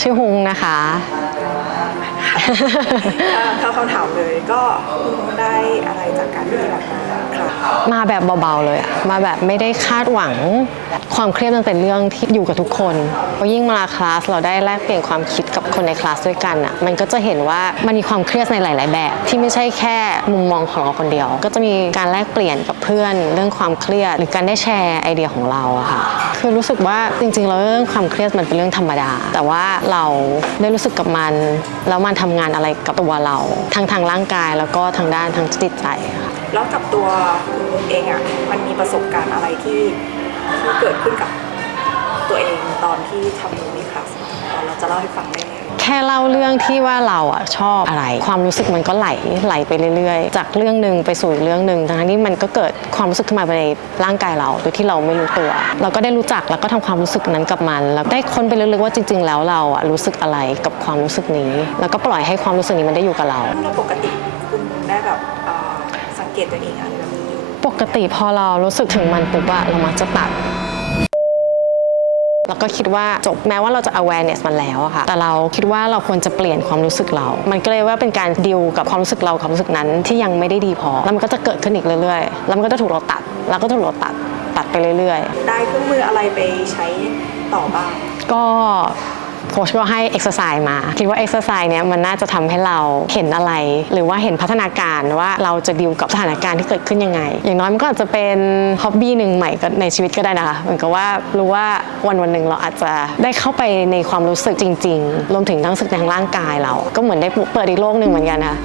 ชื่อฮุงนะคะ เข้าคำถามเลยก็คุณได้อะไรจากการที่แบบมาครับมาแบบเบาๆเลยอะมาแบบไม่ได้คาดหวัง ความเครียดมันเป็นเรื่องที่อยู่กับทุกคนเพราะยิ่งมาคลาสเราได้แลกเปลี่ยนความคิดกับคนในคลาสด้วยกันอะมันก็จะเห็นว่ามันมีความเครียดในหลาย ๆ แบบ ที่ไม่ใช่แค่มุมมองของเราคนเดียว ก็จะมีการแลกเปลี่ยนกับเพื่อน เรื่องความเครียดหรือการได้แชร์ไอเดียของเราอะค่ะ คือรู้สึกว่าจริงๆแล้วเรื่องความเครียดมันเป็นเรื่องธรรมดา แต่ว่าเราได้รู้สึกกับมันแล้วมันทำงานอะไรกับตัวเราทั้งทางร่างกายแล้วก็ทางด้านทางจิตใจค่ะแล้วกับตัวคุณเองอะมันมีประสบการณ์อะไรที่ที่เกิดขึ้นกับตัวเองตอนที่ทำมูนี่คลาส เราจะเล่าให้ฟังได้ไหมแค่เล่าเรื่องที่ว่าเราอะชอบอะไร ความรู้สึกมันก็ไหลไหลไปเรื่อยๆ จากเรื่องหนึ่งไปสู่อีกเรื่องหนึ่งทั้งที่มันก็เกิดความรู้สึกขึ้นมาในร่างกายเราโดยที่เราไม่รู้ตัว เราก็ได้รู้จักแล้วก็ทำความรู้สึกนั้นกับมัน แล้วได้ค้นไปลึกๆว่าจริง ๆ แล้วเราอะรู้สึกอะไรกับความรู้สึกนี้ แล้วก็ปล่อยให้ความรู้สึกนี้มันได้อยู่กับเราแล้วปกติคุณได้แบบเอ่อสังเกตตัวเองอะไรแบบนี้อยู่ปกติพอเรารู้สึกถึงมันปุ๊บอะเรามักจะตัด แล้วก็คิดว่าจบแม้ว่าเราจะ awareness มันแล้วอะค่ะ แต่เราคิดว่าเราควรจะเปลี่ยนความรู้สึกเรา มันก็เลยว่าเป็นการดิวกับความรู้สึกเราความรู้สึกนั้นที่ยังไม่ได้ดีพอ แล้วมันก็จะเกิดขึ้นอีกเรื่อยๆ แล้วมันก็จะถูกเราตัด แล้วก็ถูกเราตัด ตัดไปเรื่อยได้เครื่องมืออะไรไปใช้ต่อบ้างๆก็ โค้ชก็ให้เอ็กซ์ไซส์มา คิดว่าเอ็กซ์ไซส์เนี้ยมันน่าจะทำให้เราเห็นอะไร หรือว่าเห็นพัฒนาการว่าเราจะดิวกับสถานการณ์ที่เกิดขึ้นยังไง อย่างน้อยมันก็อาจจะเป็นฮ็อบบี้หนึ่งใหม่ในชีวิตก็ได้นะคะเหมือนกับว่ารู้ว่าวันวันหนึ่งเราอาจจะได้เข้าไปในความรู้สึกจริง ๆ รวมถึงทั้งสึกทางร่างกายเรา ก็เหมือนได้เปิดอีกโลกหนึ่งเหมือนกันค่ะ